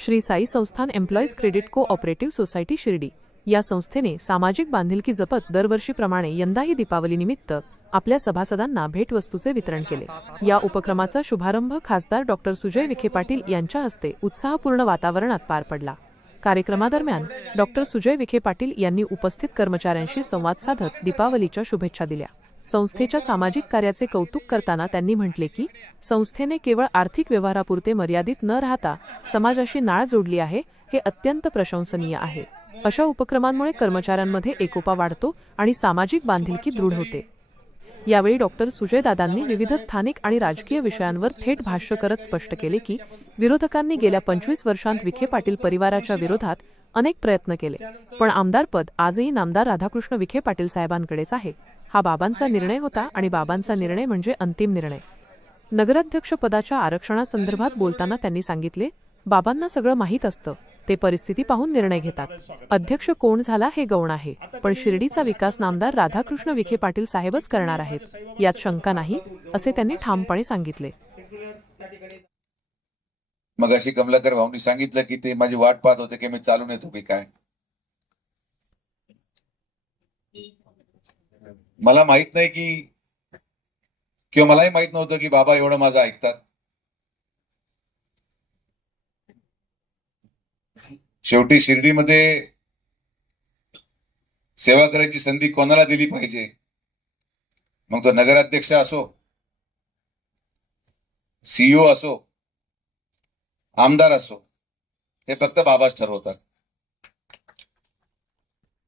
Shri Sai Sansthan employees credit co operative society Shirdi. या संस्थेने सामाजिक बांधिलकी जपत दरवर्षीप्रमाणे यंदाही दीपावलीनिमित्त आपल्या सभासदांना भेटवस्तूचे वितरण केले. या उपक्रमाचा शुभारंभ खासदार डॉक्टर सुजय विखे पाटील यांच्या हस्ते उत्साहपूर्ण वातावरणात पार पडला. कार्यक्रमादरम्यान डॉक्टर सुजय विखे पाटील यांनी उपस्थित कर्मचाऱ्यांशी संवाद साधत दीपावलीच्या शुभेच्छा दिल्या. संस्थेच्या सामाजिक कार्याचे कौतुक करताना त्यांनी म्हटले की संस्थेने केवळ आर्थिक व्यवहारापुरते मर्यादित न राहता समाजाशी नाळ जोडली आहे हे अत्यंत प्रशंसनीय आहे. अशा उपक्रमांमुळे कर्मचाऱ्यांमध्ये एकोपा वाढतो आणि सामाजिक बांधिलकी दृढ होते. यावेळी डॉक्टर सुजयदादांनी विविध स्थानिक आणि राजकीय विषयांवर थेट भाष्य करत स्पष्ट केले की विरोधकांनी गेल्या पंचवीस वर्षांत विखे पाटील परिवाराच्या विरोधात अनेक प्रयत्न केले पण आमदारपद आजही नामदार राधाकृष्ण विखे पाटील साहेबांकडेच आहे. हा बाबांचा निर्णय होता आणि बाबांचा निर्णय म्हणजे अंतिम निर्णय. नगराध्यक्ष पदाच्या आरक्षणासंदर्भात बोलताना त्यांनी सांगितले बाबांना सगळं माहीत असतं. ते परिस्थिती पाहून निर्णय घेतात. अध्यक्ष कोण झाला हे गौण आहे. पण शिर्डीचा विकास नामदार राधाकृष्ण विखे पाटील साहेबच करणार आहेत. यात शंका नाही असे त्यांनी ठामपणे सांगितले. मग अशी कमलाकर भाऊनी सांगितलं की ते माझी वाट पाहत होते की मी चालून येतो की काय. मला माहीत नाही की किंवा मलाही माहीत नव्हतं की बाबा एवढं माझं ऐकतात. शेवटी शिर्डीमध्ये सेवा करायची संधी कोणाला दिली पाहिजे? मग तो नगराध्यक्ष असो सीईओ असो आमदार असो हे फक्त बाबाच ठरवतात.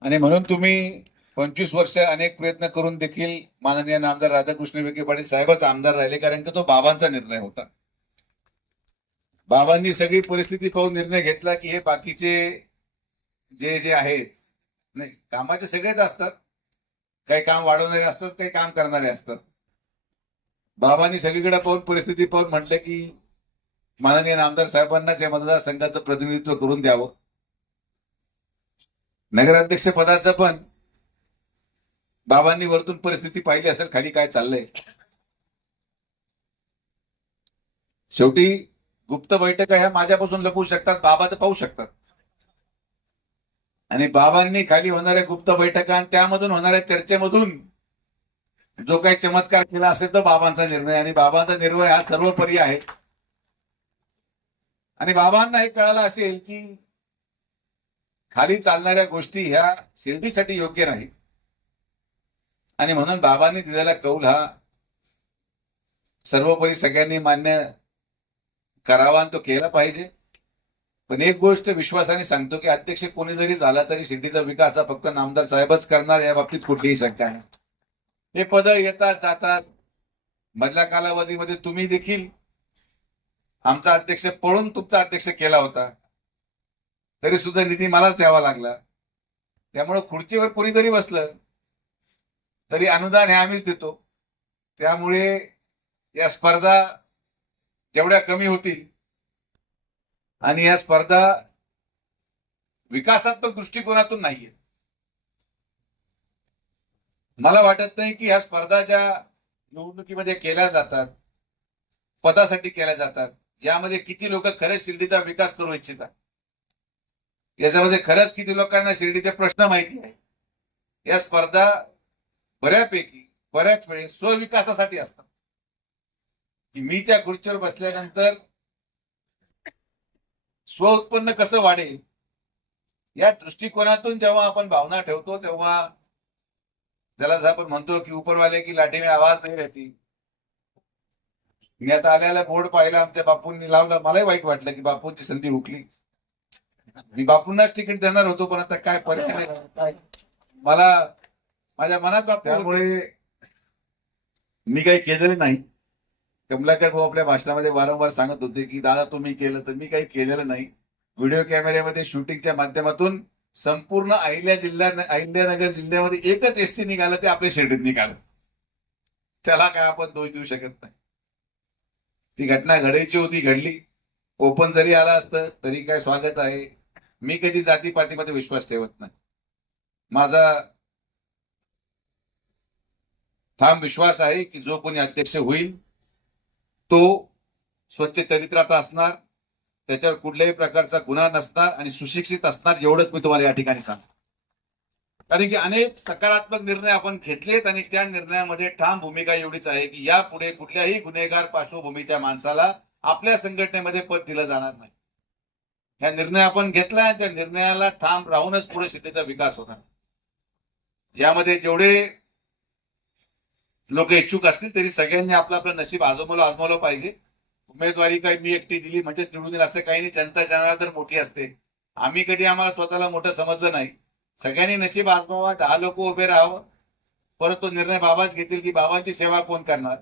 आणि म्हणून तुम्ही पंचवीस वर्ष अनेक प्रयत्न करून देखील माननीय नामदार राधाकृष्ण विखे पाटील साहेबच आमदार राहिले कारण की तो बाबांचा निर्णय होता. बाबांनी सगळी परिस्थिती पाहून निर्णय घेतला की हे बाकीचे जे जे आहेत नाही कामाचे सगळेच असतात. काही काम वाढवणारे असतात काही काम करणारे असतात. बाबांनी सगळीकडे पाहून परिस्थिती पाहून म्हटलं की माननीय नामदार साहेबांनाच या मतदारसंघाचं प्रतिनिधित्व करून द्यावं. नगराध्यक्ष पदाचं पण बाबांनी वरतून परिस्थिती पाहिली असेल खाली काय चाललंय? शेवटी गुप्त बैठका ह्या माझ्यापासून लपवू शकतात बाबा तर पाहू शकतात. आणि बाबांनी खाली होणाऱ्या गुप्त बैठका आणि त्यामधून होणाऱ्या चर्चेमधून जो काही चमत्कार केला असेल तो बाबांचा निर्णय. आणि बाबांचा निर्णय हा सर्वोपरी आहे. आणि बाबांना हे कळालं असेल की खाली चालणाऱ्या गोष्टी ह्या शिर्डीसाठी योग्य नाही आणि म्हणून बाबांनी दिलेला कौल हा सर्वोपरी सगळ्यांनी मान्य करावा आणि तो केला पाहिजे. पण एक गोष्ट विश्वासाने सांगतो की अध्यक्ष कोणी जरी झाला तरी सिद्धीचा विकास हा फक्त नामदार साहेबच करणार या बाबतीत कुठलीही शंका नाही. हे पद येतात जातात. मधल्या कालावधीमध्ये तुम्ही देखील आमचा अध्यक्ष पळून तुमचा अध्यक्ष केला होता. तरी सुद्धा निधी मलाच द्यावा लागला. त्यामुळे खुर्चीवर कोणीतरी बसलं. तरी अनुदान हे आम्हीच देतो. त्यामुळे या स्पर्धा जेवढ्या कमी होतील आणि या स्पर्धा विकासात्मक दृष्टिकोनातून नाहीये. मला वाटत नाही की ह्या स्पर्धा ज्या निवडणुकीमध्ये केल्या जातात पदासाठी केल्या जातात यामध्ये किती लोक खरंच शिर्डीचा विकास करू इच्छितात याच्यामध्ये खरंच किती लोकांना शिर्डीचे प्रश्न माहिती आहे. या स्पर्धा बऱ्यापैकी बऱ्याच वेळेस स्वविकासासाठी असतात. की मी त्या खुर्चीवर बसल्यानंतर स्व उत्पन्न कसं वाढेल? या दृष्टिकोनातून जेव्हा आपण भावना ठेवतो तेव्हा त्याला जर आपण म्हणतो की उपरवाले की लाठी में आवाज नाही रहती मी आता आल्याला बोर्ड पाहिला आमच्या बापूंनी लावलं. मलाही वाईट वाटलं की बापूंची संधी हुकली. मी बापूंनाच तिकीट देणार होतो पण आता काय पर्याय नाही. मला माझ्या मनात बाप त्यामुळे मी काही केलेलं नाही. कमलाकर भाऊ आपल्या भाषणामध्ये वारंवार सांगत होते की दादा तुम्ही केलं तर मी काही केलेलं नाही. व्हिडिओ कॅमेऱ्यामध्ये शूटिंगच्या माध्यमातून संपूर्ण अहिल्या जिल्हा अहिल्यानगर जिल्ह्यामध्ये एकच एस सी निघालं ते आपल्या शिर्डीत निघालं. त्याला काय आपण दोष देऊ शकत नाही. ती घटना घडायची होती घडली. ओपन जरी आला असतं तरी काय स्वागत आहे. मी कधी जातीपातीमध्ये विश्वास ठेवत नाही. माझा ठाम विश्वास आहे की जो कोणी अध्यक्ष होईल तो स्वच्छ चरित्राचा असणार त्याच्यावर कुठल्याही प्रकारचा गुन्हा नसणार आणि सुशिक्षित असणार एवढंच मी तुम्हाला या ठिकाणी सांगतो. कारण की अनेक सकारात्मक निर्णय आपण घेतलेत आणि त्या निर्णयामध्ये ठाम भूमिका एवढीच आहे की यापुढे कुठल्याही गुन्हेगार पार्श्वभूमीच्या माणसाला आपल्या संघटनेमध्ये पद दिलं जाणार नाही. या निर्णय आपण घेतला आणि त्या निर्णयाला ठाम राहूनच पुढे सिटीचा विकास होणार. यामध्ये जेवढे लोक इच्छुक असतील तरी सगळ्यांनी आपलं आपलं नशीब आजमवलं आजमवलं पाहिजे. उमेदवारी काही मी एकटी दिली म्हणजेच निवडून येईल असं काही नाही. जनता जनार्दन मोठी असते. आम्ही कधी आम्हाला स्वतःला मोठं समजलं नाही. सगळ्यांनी नशीब आजमावा दहा लोक उभे राहावं. परत तो निर्णय बाबाच घेतील की बाबांची सेवा कोण करणार?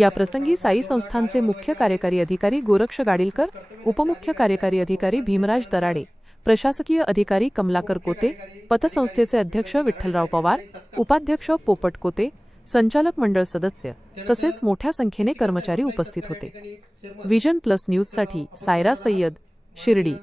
या प्रसंगी साई संस्थांचे मुख्य कार्यकारी अधिकारी गोरक्ष गाडीलकर उपमुख्य कार्यकारी अधिकारी भीमराज दराडे प्रशासकीय अधिकारी कमलाकर कोते पतसंस्थेचे अध्यक्ष विठ्ठलराव पवार उपाध्यक्ष पोपट कोते संचालक मंडळ सदस्य तसेच मोठ्या संख्येने कर्मचारी उपस्थित होते. विजन प्लस न्यूजसाठी सायरा सय्यद शिर्डी.